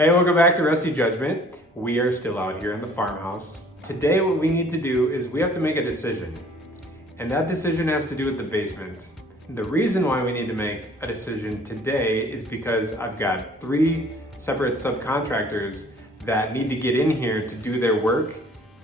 Hey, welcome back to Rusty Judgment. We are still out here in the farmhouse. Today what we need to do is we have to make a decision. And that decision has to do with the basement. The reason why we need to make a decision today is because I've got 3 separate subcontractors that need to get in here to do their work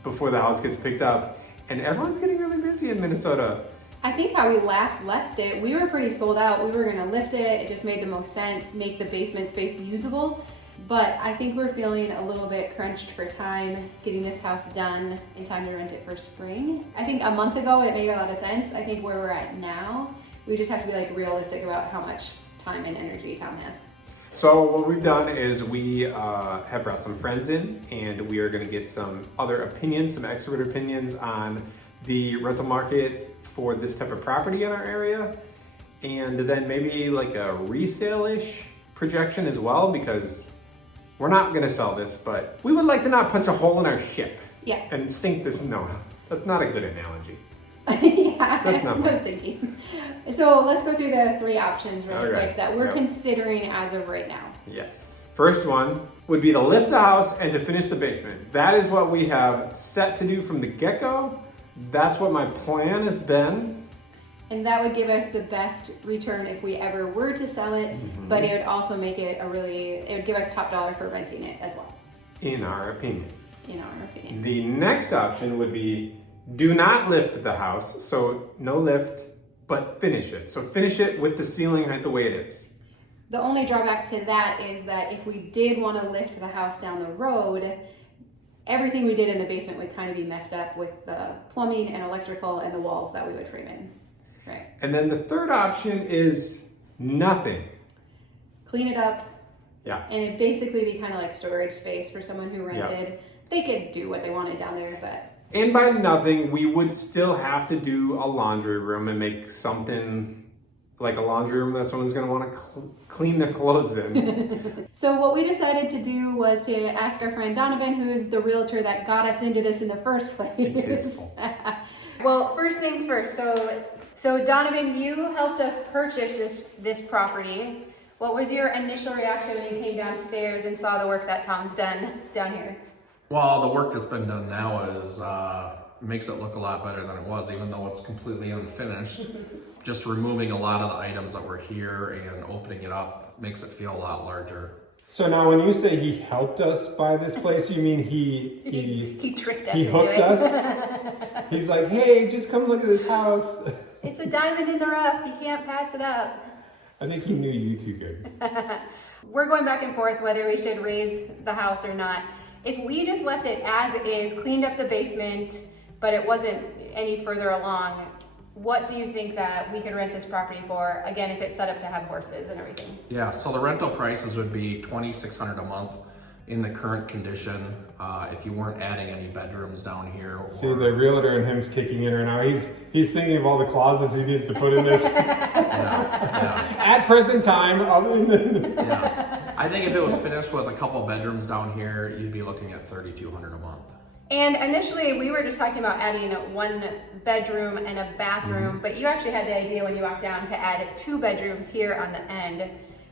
before the house gets picked up. And everyone's getting really busy in Minnesota. I think how we last left it, we were pretty sold out. We were gonna lift it. It just made the most sense, make the basement space usable. But I think we're feeling a little bit crunched for time getting this house done in time to rent it for spring. I think a month ago it made a lot of sense. I think where we're at now, we just have to be like realistic about how much time and energy Tom has. So what we've done is we have brought some friends in and we are gonna get some other opinions, some expert opinions on the rental market for this type of property in our area. And then maybe like a resale-ish projection as well, because we're not gonna sell this, but we would like to not punch a hole in our ship. Yeah. And sink this, no, that's not a good analogy. Yeah, That's not I was thinking. So let's go through the 3 options really Okay. quick that we're Yep. considering as of right now. Yes. First one would be to lift the house and to finish the basement. That is what we have set to do from the get-go. That's what my plan has been. And that would give us the best return if we ever were to sell it, but it would also make it it would give us top dollar for renting it as well, In our opinion. in our opinion. The next option would be do not lift the house, so no lift, but finish it. So finish it with the ceiling height the way it is. The only drawback to that is that if we did want to lift the house down the road, everything we did in the basement would kind of be messed up with the plumbing and electrical and the walls that we would frame in. Right. And then the third option is nothing. Clean it up, Yeah. and it'd basically be kind of like storage space for someone who rented. They could do what they wanted down there, but And by nothing, we would still have to do a laundry room and make something like a laundry room that someone's gonna wanna clean their clothes in. So what we decided to do was to ask our friend Donovan, who is the realtor that got us into this in the first place. It's his fault. Well, first things first. So Donovan, you helped us purchase this property. What was your initial reaction when you came downstairs and saw the work that Tom's done down here? Well, the work that's been done now is makes it look a lot better than it was, even though it's completely unfinished. Just removing a lot of the items that were here and opening it up makes it feel a lot larger. So now when you say he helped us buy this place, you mean he tricked us he into hooked it. us? He's like, hey, just come look at this house. It's a diamond in the rough. You can't pass it up. I think he knew you too good. We're going back and forth whether we should raise the house or not. If we just left it as is, cleaned up the basement, but it wasn't any further along, what do you think that we could rent this property for? Again, if it's set up to have horses and everything. Yeah, so the rental prices would be $2,600 a month in the current condition, if you weren't adding any bedrooms down here. See, the realtor in him's kicking in right now. He's thinking of all the clauses he needs to put in this. Yeah. At present time. Yeah. I think if it was finished with a couple bedrooms down here, you'd be looking at $3,200 a month. And initially we were just talking about adding 1 bedroom and a bathroom, but you actually had the idea when you walked down to add 2 bedrooms here on the end,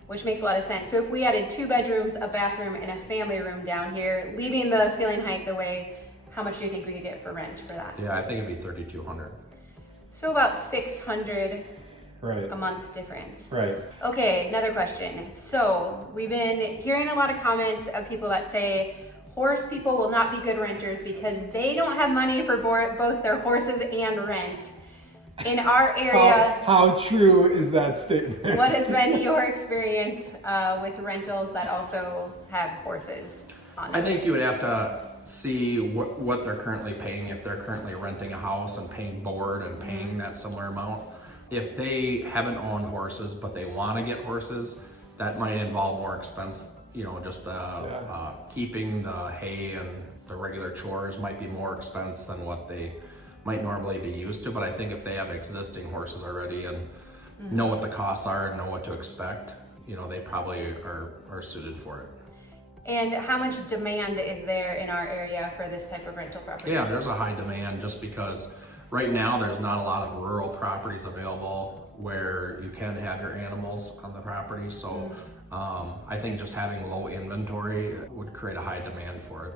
which makes a lot of sense. So if we added 2 bedrooms, a bathroom, and a family room down here, leaving the ceiling height the way, how much do you think we could get for rent for that? Yeah, I think it'd be $3,200. So about $600 Right. a month difference. Right. Okay, another question. So we've been hearing a lot of comments of people that say horse people will not be good renters because they don't have money for both their horses and rent. In our area, How true is that statement? what has been your experience with rentals that also have horses on them? I think you would have to see what they're currently paying, if they're currently renting a house and paying board and paying that similar amount. If they haven't owned horses but they want to get horses, that might involve more expense. You know, just keeping the hay and the regular chores might be more expense than what they might normally be used to. But I think if they have existing horses already and know what the costs are and know what to expect, you know, they probably are suited for it. And how much demand is there in our area for this type of rental property? Yeah, there's a high demand just because right now there's not a lot of rural properties available where you can have your animals on the property. So I think just having low inventory would create a high demand for it.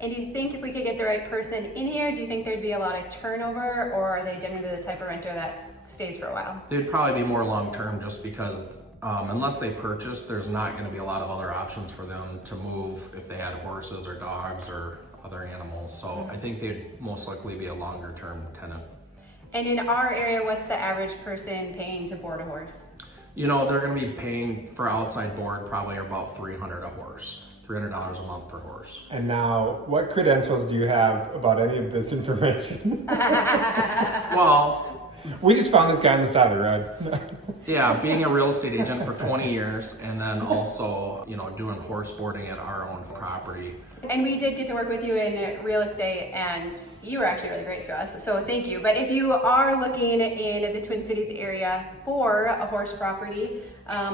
And do you think if we could get the right person in here, do you think there'd be a lot of turnover, or are they generally the type of renter that stays for a while? They'd probably be more long-term just because unless they purchase, there's not going to be a lot of other options for them to move if they had horses or dogs or other animals. So I think they'd most likely be a longer-term tenant. And in our area, what's the average person paying to board a horse? You know, they're going to be paying for outside board probably about $300 a horse. $300 a month per horse. And now, what credentials do you have about any of this information? Well, we just found this guy on the side of the road. yeah, being a real estate agent for 20 years and then also, you know, doing horse boarding at our own property. And we did get to work with you in real estate, and you were actually really great for us, so thank you. But if you are looking in the Twin Cities area for a horse property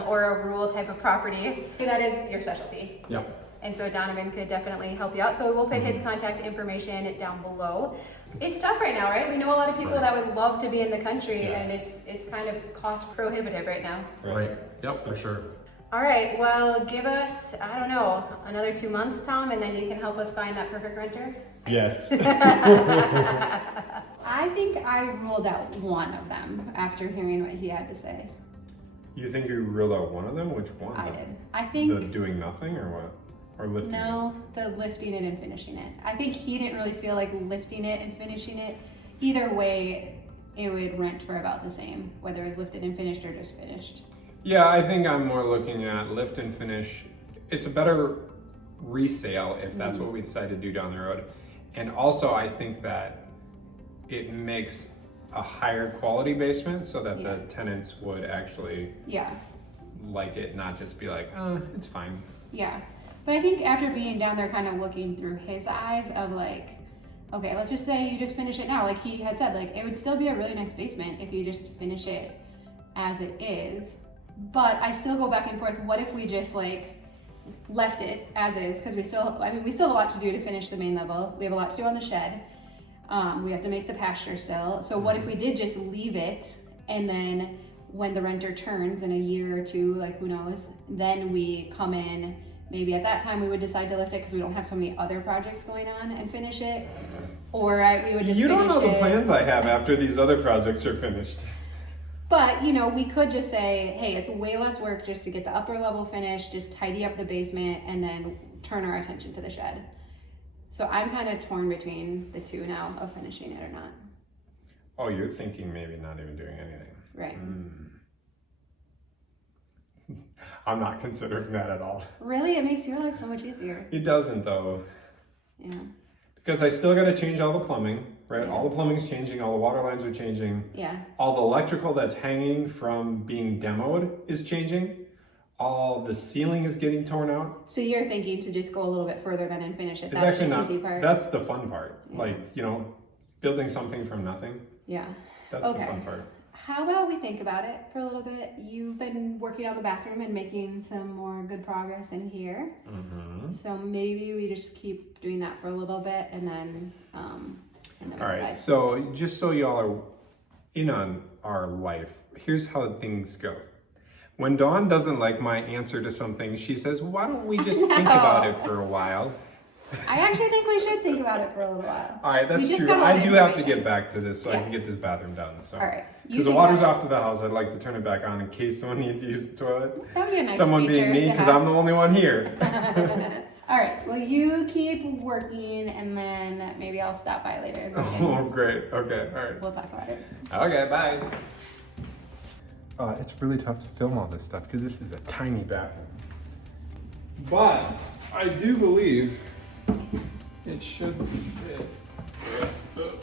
or a rural type of property, that is your specialty. Yep. And so Donovan could definitely help you out. So we'll put his contact information down below. It's tough right now, right? We know a lot of people that would love to be in the country, and it's kind of cost prohibitive right now. Right. Yep, for sure. All right, well, give us, I don't know, another 2 months, Tom, and then you can help us find that perfect renter? Yes. I think I ruled out one of them after hearing what he had to say. You think you ruled out one of them? Which one? I did. I think... The doing nothing or what? Or lifting No, the lifting it and finishing it. I think he didn't really feel like lifting it and finishing it. Either way, it would rent for about the same, whether it was lifted and finished or just finished. Yeah, I think I'm more looking at lift and finish. It's a better resale if that's what we decide to do down the road. And also I think that it makes a higher quality basement so that the tenants would actually like it, not just be like, it's fine. Yeah. But I think after being down there kind of looking through his eyes of like, okay, let's just say you just finish it now. Like he had said, like it would still be a really nice basement if you just finish it as it is. But I still go back and forth. What if we just like left it as is? Because we still have a lot to do to finish the main level. We have a lot to do on the shed. We have to make the pasture still. So what if we did just leave it, and then when the renter turns in a year or two, like who knows, then we come in. Maybe at that time we would decide to lift it because we don't have so many other projects going on and finish it. Or we would just You don't finish know the it. plans I have after these other projects are finished. But, you know, we could just say, hey, it's way less work just to get the upper level finished, just tidy up the basement, and then turn our attention to the shed. So I'm kind of torn between the two now of finishing it or not. Oh, you're thinking maybe not even doing anything. Right. I'm not considering that at all. Really? It makes your life so much easier. It doesn't though. Yeah. Because I still got to change all the plumbing, right? All the plumbing's changing, all the water lines are changing. Yeah. All the electrical that's hanging from being demoed is changing. All the ceiling is getting torn out. So you're thinking to just go a little bit further than and finish it. It's That's actually the not, easy part. that's the fun part. Yeah. Like, you know, building something from nothing. Yeah. That's the fun part. How about we think about it for a little bit? You've been working on the bathroom and making some more good progress in here. So maybe we just keep doing that for a little bit and then we All right, decide. so just so y'all are in on our life, here's how things go. When Dawn doesn't like my answer to something, she says, why don't we just think about it for a while? I actually think we should think about it for a little while. All right, that's We just true. got a lot I of do have to information. get back to this so I Yeah. can get this bathroom done. So. All right. You Because the think water's about off to the house, I'd like to turn it back on in case someone needs to use the toilet. That would be a nice Someone being feature me, to because have. I'm the only one here. All right, well, you keep working and then maybe I'll stop by later. Oh, great. Okay, all right. We'll talk about it. Okay, bye. It's really tough to film all this stuff because this is a tiny bathroom. But I do believe it should fit. Oh,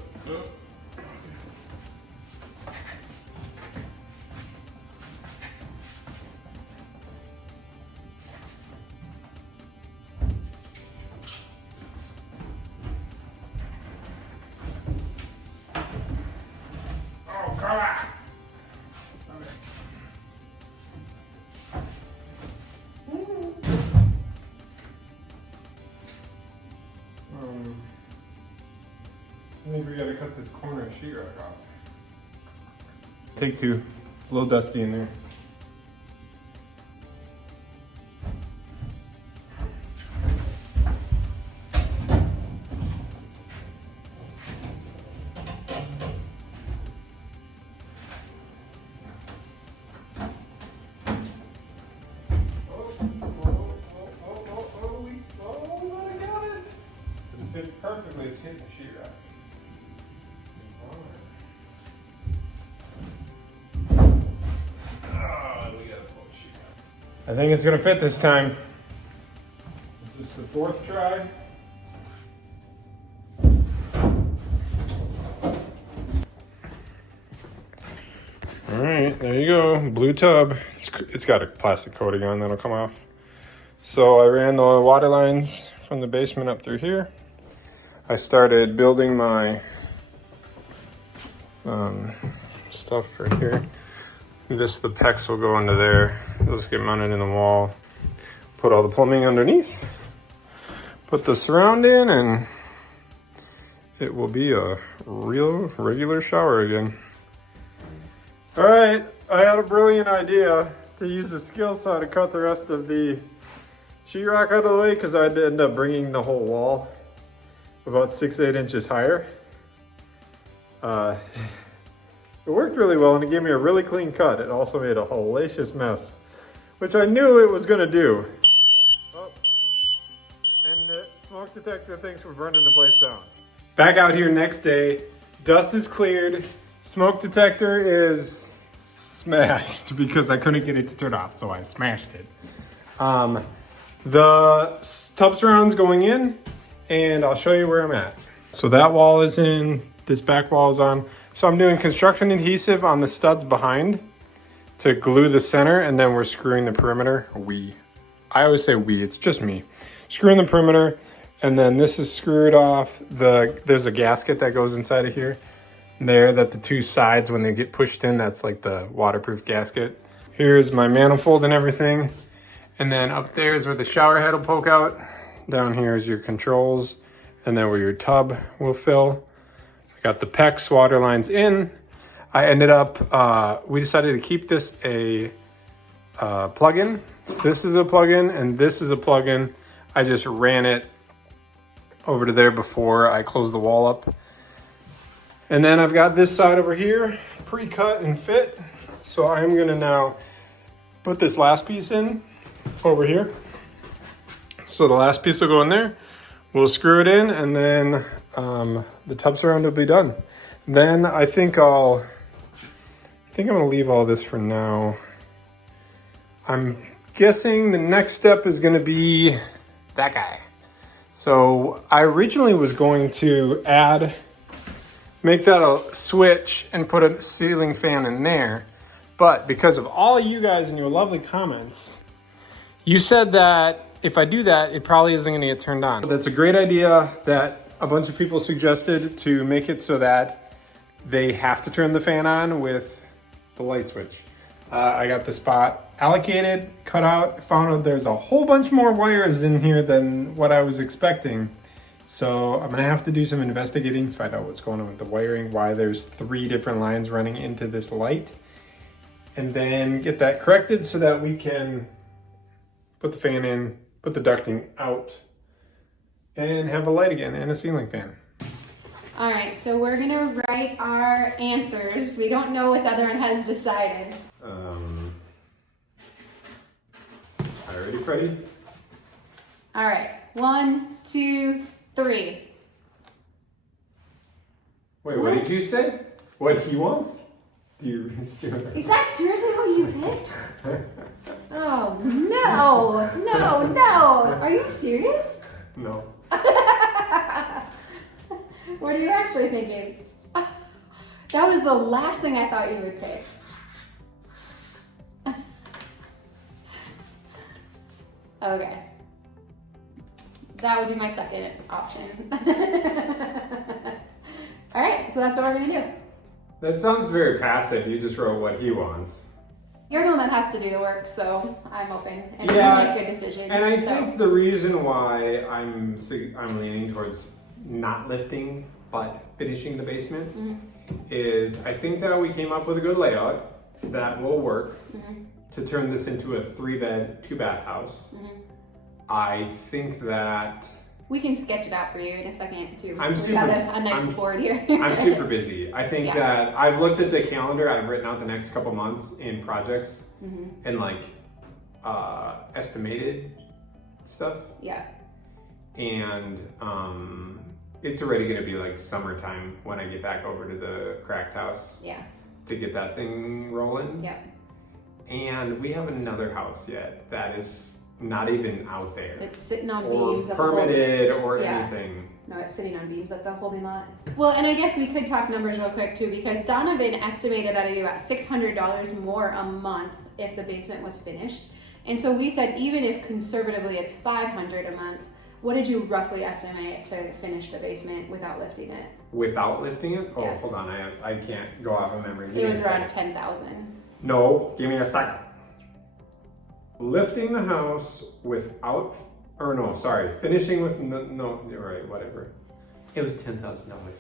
come on! I think we gotta cut this corner of sheetrock off. Take two. A little dusty in there. hopefully it's hitting the sheetrock. Oh, we gotta pull the sheetrock. I think it's gonna fit this time. Is this the fourth try? All right, there you go, blue tub. It's got a plastic coating on that'll come off. So I ran the water lines from the basement up through here. I started building my stuff right here. The PEX will go into there. Those get mounted in the wall. Put all the plumbing underneath. Put the surround in, and it will be a real regular shower again. All right, I had a brilliant idea to use the skill saw to cut the rest of the sheetrock out of the way, because I had to end up bringing the whole wall about 6-8 inches higher. It worked really well, and it gave me a really clean cut. It also made a hellacious mess, which I knew it was gonna do. Oh, and the smoke detector thinks we're burning the place down. Back out here next day, dust is cleared. Smoke detector is smashed because I couldn't get it to turn off, so I smashed it. The tub surround's going in, and I'll show you where I'm at. So that wall is in, this back wall is on. So I'm doing construction adhesive on the studs behind to glue the center, and then we're screwing the perimeter. I always say we, it's just me. Screwing the perimeter, and then this is screwed off. There's a gasket that goes inside of here. There, that the two sides, when they get pushed in, that's like the waterproof gasket. Here's my manifold and everything. And then up there is where the shower head will poke out. Down here is your controls, and then where your tub will fill. I got the PEX water lines in. I ended up, we decided to keep this a plug-in. So this is a plug-in, and this is a plug-in. I just ran it over to there before I closed the wall up. And then I've got this side over here pre-cut and fit. So I'm gonna now put this last piece in over here. So the last piece will go in there. We'll screw it in, and then the tub surround will be done. Then I think I'm gonna leave all this for now. I'm guessing the next step is gonna be that guy. So I originally was going to make that a switch and put a ceiling fan in there. But because of all of you guys and your lovely comments, you said that if I do that, it probably isn't gonna get turned on. That's a great idea that a bunch of people suggested, to make it so that they have to turn the fan on with the light switch. I got the spot allocated, cut out, found out there's a whole bunch more wires in here than what I was expecting. So I'm gonna have to do some investigating, find out what's going on with the wiring, why there's 3 different lines running into this light, and then get that corrected so that we can put the fan in, put the ducting out, and have a light again and a ceiling fan. All right, so we're gonna write our answers. We don't know what the other one has decided. Are you ready, Freddie? All right, 1, 2, 3. Wait, what did you say? What he wants? Is that seriously what you picked? Oh, no. Are you serious? No. What are you actually thinking? That was the last thing I thought you would pick. Okay. That would be my second option. All right, so that's what we're gonna do. That sounds very passive. You just wrote what he wants. You're the one that has to do the work, so I'm open and Yeah, you make good decisions. And I think the reason why I'm leaning towards not lifting but finishing the basement is I think that we came up with a good layout that will work to turn this into a 3-bed, 2-bath house. I think that we can sketch it out for you in a second too. We've got a nice board here. I'm super busy. I think that I've looked at the calendar. I've written out the next couple months in projects and like estimated stuff. Yeah. And it's already gonna be like summertime when I get back over to the cracked house Yeah. to get that thing rolling. Yep. And we have another house yet that is not even out there. It's sitting on or beams. permitted or Yeah. anything. No, it's sitting on beams at the holding lot. Well, and I guess we could talk numbers real quick too, because Donovan estimated that it'd be about $600 more a month if the basement was finished. And so we said, even if conservatively it's $500 a month, what did you roughly estimate to finish the basement without lifting it? Without lifting it? Oh, Yeah. hold on, I can't go off of memory. Give It me was a around second. 10,000. No, give me a second. Lifting the house without, or no, sorry, finishing with no, you're right, whatever. It was $10,000.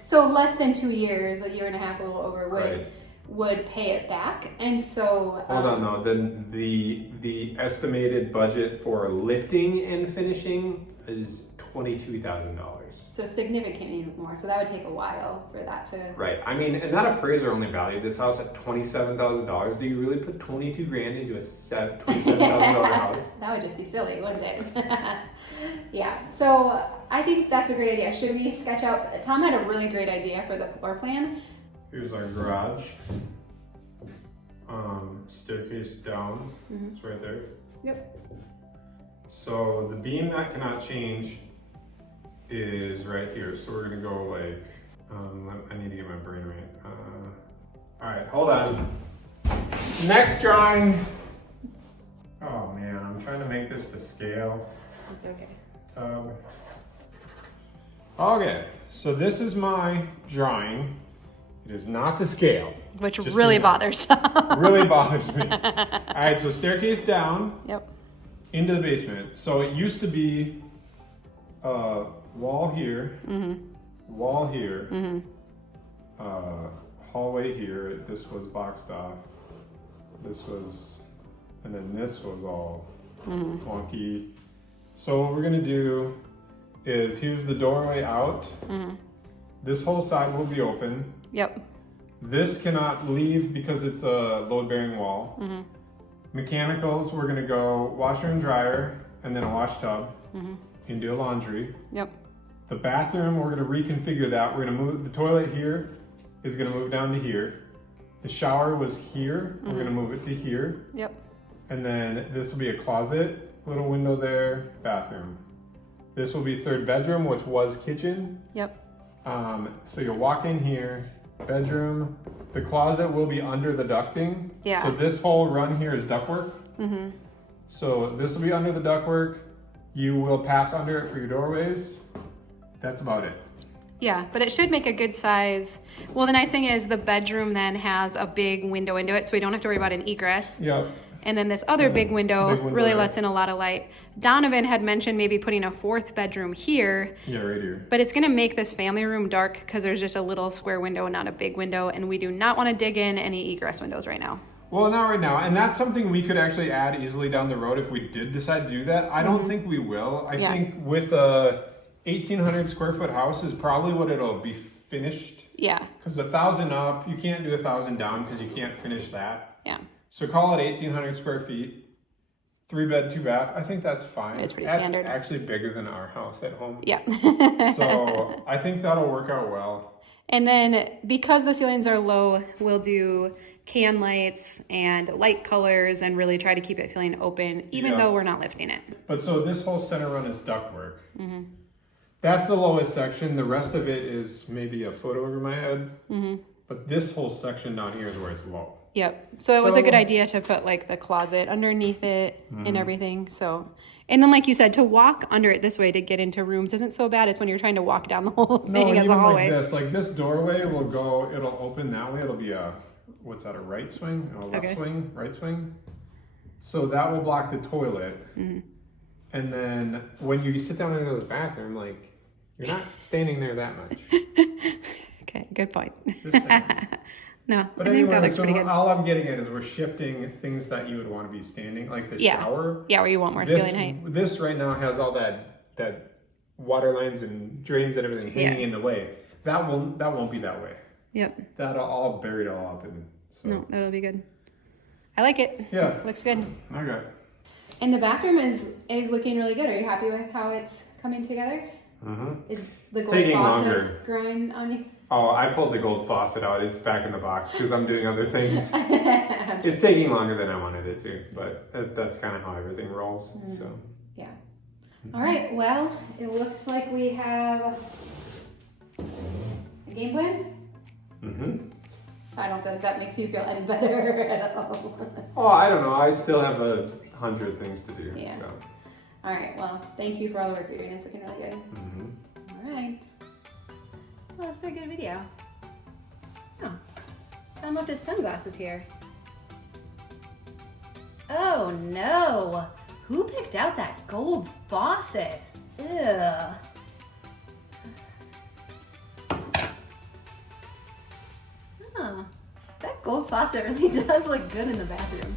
So less than 2 years, a year and a half, a little over, Right. would pay it back. And so Hold on, no. Then the estimated budget for lifting and finishing is $22,000. so significantly more. So that would take a while for that to. Right. I mean, and that appraiser only valued this house at $27,000. Do you really put 22 grand into a $27,000 house? That would just be silly, wouldn't it? Yeah. So I think that's a great idea. Should we sketch out? Tom had a really great idea for the floor plan. Here's our garage. Staircase down. Mhm. It's right there. Yep. So the beam that cannot change is right here. So we're gonna go like, I need to get my brain right. All right, hold on. Next drawing. Oh man, I'm trying to make this to scale. It's okay. Okay, so this is my drawing. It is not to scale. Which Just so really you know. bothers. Really bothers me. All right, so staircase down Yep. into the basement. So it used to be wall here, wall here, hallway here. This was boxed off. This was, and then this was all clunky. So what we're gonna do is, here's the doorway out. This whole side will be open. Yep. This cannot leave because it's a load-bearing wall. Mechanicals, we're gonna go washer and dryer, and then a wash tub, and do a laundry. Yep. The bathroom, we're gonna reconfigure that. We're gonna move, the toilet here is gonna move down to here. The shower was here, we're gonna move it to here. Yep. And then this will be a closet, little window there, bathroom. This will be third bedroom, which was kitchen. Yep. So you'll walk in here, bedroom. The closet will be under the ducting. Yeah. So this whole run here is ductwork. So this will be under the ductwork. You will pass under it for your doorways. That's about it. Yeah, but it should make a good size. Well, the nice thing is the bedroom then has a big window into it, so we don't have to worry about an egress. Yep. And then this other big window really there. lets in a lot of light. Donovan had mentioned maybe putting a fourth bedroom here, Yeah, right here. but it's gonna make this family room dark because there's just a little square window and not a big window, and we do not wanna dig in any egress windows right now. Well, not right now. And that's something we could actually add easily down the road if we did decide to do that. I don't think we will. I Yeah. think with a 1,800 square foot house is probably what it'll be finished. Yeah, Because 1,000 up, you can't do 1,000 down because you can't finish that. yeah. So call it 1,800 square feet, 3 bed, 2 bath. I think that's fine. It's pretty that's standard. Actually bigger than our house at home. Yeah. So I think that'll work out well. And then because the ceilings are low, we'll do can lights and light colors and really try to keep it feeling open, even Yeah. though we're not lifting it. But so this whole center run is ductwork. That's the lowest section. The rest of it is maybe a foot over my head. But this whole section down here is where it's low. Yep. So it was a good So- idea to put like the closet underneath it and everything. So, and then like you said, to walk under it this way to get into rooms isn't so bad. It's when you're trying to walk down the whole No, thing and as a even hallway. like this doorway will go, it'll open that way. It'll be a, what's that, a right swing? A left Okay. swing, right swing. So that will block the toilet. And then when you sit down into the bathroom, like, you're not standing there that much. Okay, good point. Just saying. No, But I think that anyway, looks so pretty good. all I'm getting at is we're shifting things that you would want to be standing, like the Yeah. shower. Yeah, where you want more This, ceiling height. this right now has all that water lines and drains and everything hanging Yeah. in the way. That won't be that way. Yep. That'll all buried all up and so. No, that'll be good. I like it. Yeah. Looks good. Okay. And the bathroom is looking really good. Are you happy with how it's coming together? Is the It's gold taking faucet longer. growing on you? Oh, I pulled the gold faucet out. It's back in the box because I'm doing other things. It's taking longer than I wanted it to, but that's kind of how everything rolls. So. Yeah. All right. Well, it looks like we have a game plan. I don't think that makes you feel any better at all. Oh, I don't know. I still have 100 things to do. Yeah. So. All right. Well, thank you for all the work you're doing. It's looking really good. All right. Well, it's a good video. Oh, I left his sunglasses here. Oh no! Who picked out that gold faucet? Ugh. Oh, that gold faucet really does look good in the bathroom.